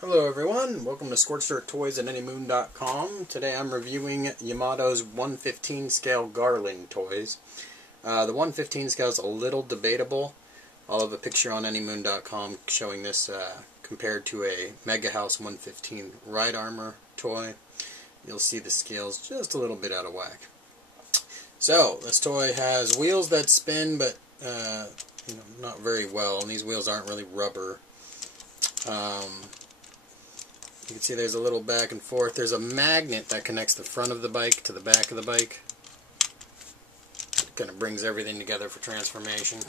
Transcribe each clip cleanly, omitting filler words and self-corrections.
Hello everyone, welcome to Scorched Earth Toys at anymoon.com. Today I'm reviewing Yamato's 1/15 scale Garland toys. The 1/15 scale is a little debatable. I'll have a picture on anymoon.com showing this compared to a Mega House 1/15 Ride Armor toy. You'll see the scales just a little bit out of whack. So, this toy has wheels that spin, but not very well, and these wheels aren't really rubber. You can see there's a little back and forth. There's a magnet that connects the front of the bike to the back of the bike. It kind of brings everything together for transformation.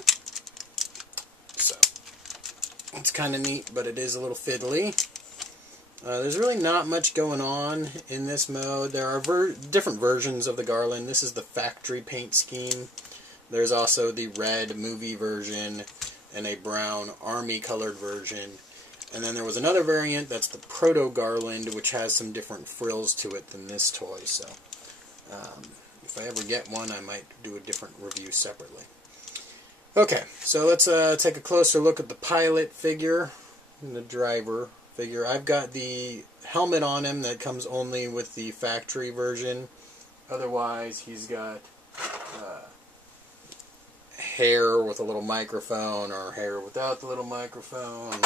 So, it's kind of neat, but it is a little fiddly. There's really not much going on in this mode. There are different versions of the Garland. This is the factory paint scheme. There's also the red movie version and a brown army colored version. And then there was another variant that's the Proto Garland, which has some different frills to it than this toy. So, if I ever get one, I might do a different review separately. Okay, so let's take a closer look at the pilot figure and the driver figure. I've got the helmet on him that comes only with the factory version. Otherwise, he's got hair with a little microphone, or hair without the little microphone,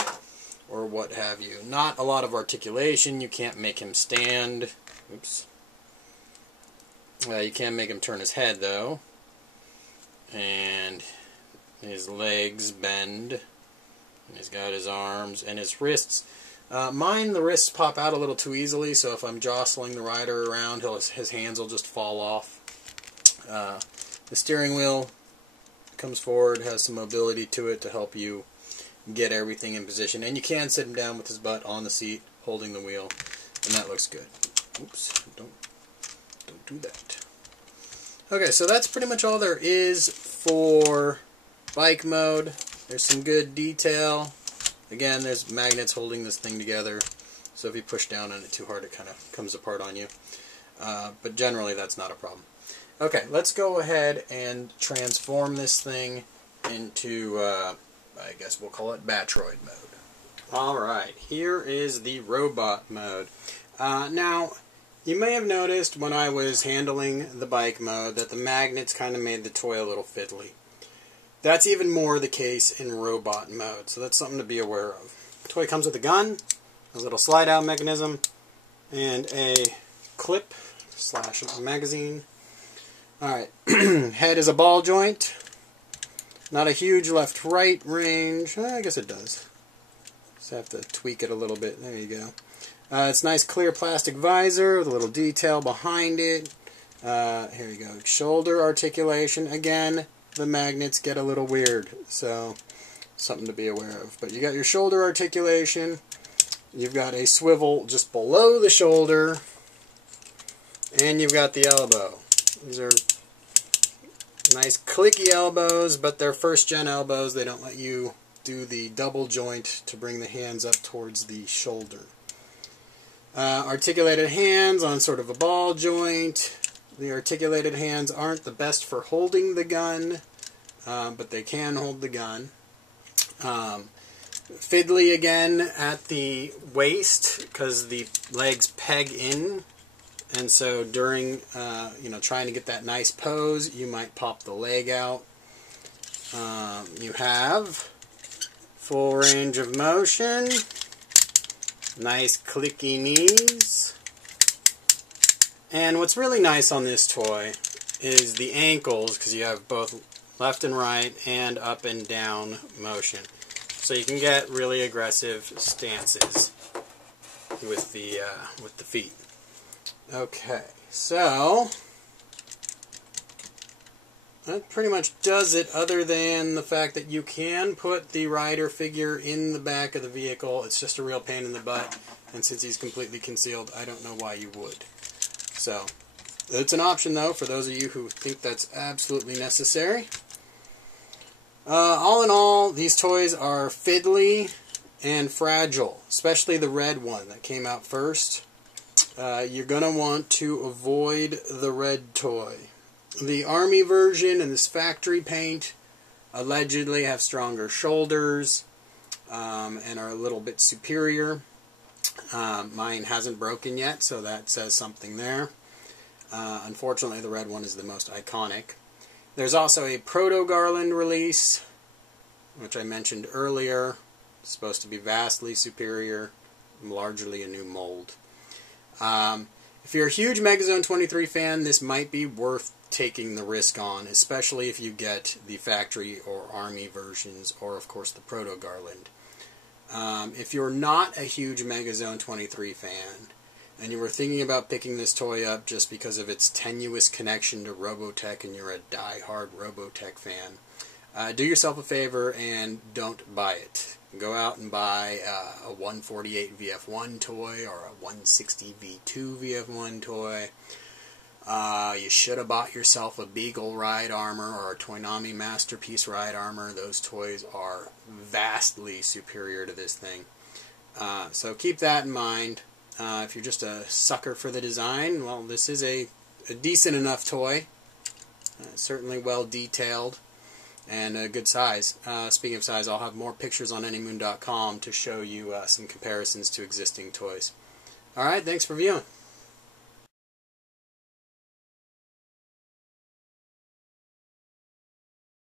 or what have you. Not a lot of articulation. You can't make him stand. Oops. You can make him turn his head, though. And his legs bend. And he's got his arms and his wrists. The wrists pop out a little too easily, so if I'm jostling the rider around, his hands will just fall off. The steering wheel comes forward, has some mobility to it to help you get everything in position, and you can sit him down with his butt on the seat holding the wheel, and that looks good. Oops, don't do that. Okay, so that's pretty much all there is for bike mode. There's some good detail. Again, there's magnets holding this thing together, so if you push down on it too hard, it kind of comes apart on you. But generally, that's not a problem. Okay, let's go ahead and transform this thing into I guess we'll call it Batroid mode. Alright, here is the robot mode. Now, you may have noticed when I was handling the bike mode that the magnets kind of made the toy a little fiddly. That's even more the case in robot mode, so that's something to be aware of. The toy comes with a gun, a little slide-out mechanism, and a clip / magazine. Alright, head is a ball joint. Not a huge left-right range. I guess it does. Just have to tweak it a little bit. There you go. It's nice clear plastic visor with a little detail behind it. Here you go. Shoulder articulation. Again, the magnets get a little weird, so something to be aware of. But you got your shoulder articulation. You've got a swivel just below the shoulder. And you've got the elbow. These are nice clicky elbows, but they're first-gen elbows. They don't let you do the double joint to bring the hands up towards the shoulder. Articulated hands on sort of a ball joint. The articulated hands aren't the best for holding the gun, but they can hold the gun. Fiddly again at the waist because the legs peg in. And so during, trying to get that nice pose, you might pop the leg out. You have full range of motion, nice clicky knees. And what's really nice on this toy is the ankles, because you have both left and right and up and down motion. So you can get really aggressive stances with the feet. Okay, so that pretty much does it, other than the fact that you can put the rider figure in the back of the vehicle. It's just a real pain in the butt, and since he's completely concealed, I don't know why you would. So, it's an option though for those of you who think that's absolutely necessary. All in all, these toys are fiddly and fragile, especially the red one that came out first. You're going to want to avoid the red toy. The Army version and this factory paint allegedly have stronger shoulders and are a little bit superior. Mine hasn't broken yet, so that says something there. Unfortunately, the red one is the most iconic. There's also a Proto Garland release, which I mentioned earlier. It's supposed to be vastly superior, largely a new mold. If you're a huge Megazone 23 fan, this might be worth taking the risk on, especially if you get the factory or army versions, or of course the Proto Garland. If you're not a huge Megazone 23 fan, and you were thinking about picking this toy up just because of its tenuous connection to Robotech and you're a die-hard Robotech fan, do yourself a favor and don't buy it. Go out and buy a 148 VF1 toy or a 160 V2 VF1 toy. You should have bought yourself a Beagle Ride Armor or a Toynami Masterpiece Ride Armor. Those toys are vastly superior to this thing. So keep that in mind. If you're just a sucker for the design, well, this is a decent enough toy. Certainly well detailed and a good size. Speaking of size, I'll have more pictures on anymoon.com to show you some comparisons to existing toys. Alright, thanks for viewing.